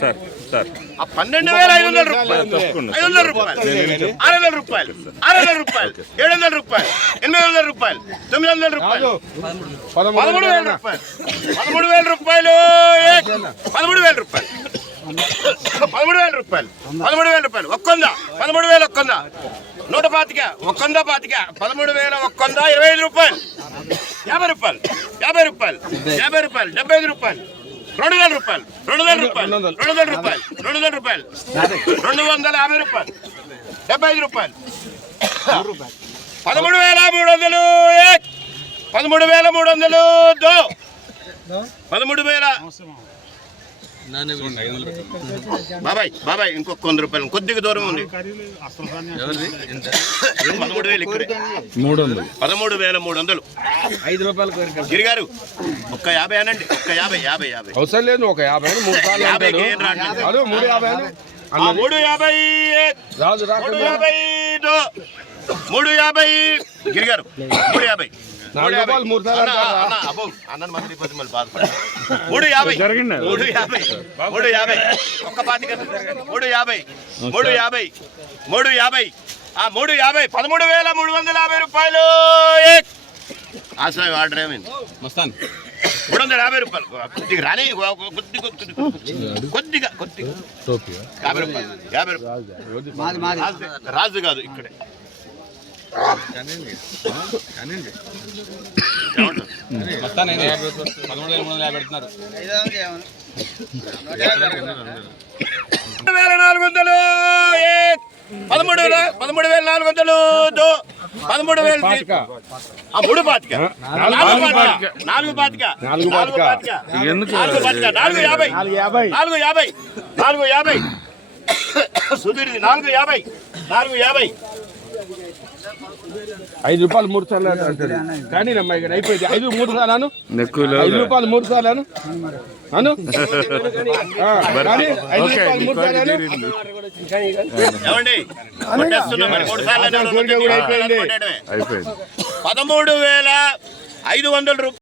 Sir sir. ఆ పన్నెండు వేల ఐదు వందల రూపాయలు. ఐదు వందల రూపాయలు. ఆరు వందల రూపాయలు. ఆరు వందల రూపాయలు. ఏడు వందల రూపాయలు. ఎనిమిది వందల రూపాయలు. తొమ్మిది వందల రూపాయలు. పదమూడు వేల రూపాయలు. పదమూడు వేల రూపాయలు! పదమూడు వేల రూపాయలు. పదమూడు వేల రూపాయలు. పదమూడు వేల రూపాయలు. ఒక్కొంద? పదమూడు వేల ఒక్కొంద? నూట పాతిక. ఒక్కొంద పాతిక? పదమూడు వేల ఒక్కొంద? ఇరవై ఐదు రూపాయలు. యాభై రూపాయలు. యాభై రూపాయలు. యాభై రూపాయలు. డెబ్బై ఐదు రూపాయలు. రెండు వేల రూపాయలు. రెండు వేల రూపాయలు. రెండు వందల. రూపాయలు. రెండు వందల రూపాయలు. రెండు వందల యాభై రూపాయలు. డెబ్బై ఐదు రూపాయలు. పదమూడు వేల మూడు వందలు! పదమూడు వేల మూడు వందలు దో. పదమూడు వేల బాబాయ్ బాబాయ్ ఇంకొక వంద రూపాయలు కొద్దిగా దూరం ఉంది. పదమూడు వేలు ఇక్కడే. మూడు వందలు. పదమూడు వేల మూడు వందలు. ఐదు రూపాయలు గిరిగారు ఒక్క యాభై అనండి ఒక్క యాభై యాభై యాభై. అవసరం లేదు ఒక యాభై అని మూడు యాభై మూడు యాభై! రాజు యాభై. మూడు యాభై గిరిగారు మూడు యాభై మూడు యాభై. మూడు యాభై మూడు యాభై మూడు యాభై ఒక్క పాతిక మూడు యాభై మూడు యాభై మూడు యాభై ఆ మూడు యాభై పదమూడు వేల మూడు వందల యాభై రూపాయలు ఏ! ఆశ్రయ ఆర్డర్ ఏమైంది మస్తాన్ మూడు వందల యాభై రూపాయలు కొద్దిగా రాని కొద్ది కొద్ది కొద్దిగా కొద్దిగా టోపీ యాభై రూపాయలు యాభై రూపాయలు రాజు- రాజు కాదు ఇక్కడే పదమూడు వేల మూడు వందల యాభై పెడుతున్నారు వేల నాలుగు వందలు పదమూడు వేల- పదమూడు వేల నాలుగు వందలు పదమూడు వేల మూడు పాతిక నాలుగు పాతిక నాలుగు పాతిక నాలుగు పాతిక. నాలుగు పాతిక నాలుగు యాభై నాలుగు యాభై నాలుగు యాభై సుధీర్ది నాలుగు యాభై నాలుగు యాభై ఐదు రూపాయలు మూడు సార్లు అంటాడు కానీ నమ్మ ఇక్కడ అయిపోయింది. ఐదు మూడు సార్లు ఐదు రూపాయలు మూడు సార్లు అను అను. అయిపోయింది. పదమూడు వేల ఐదు వందల రూపాయలు.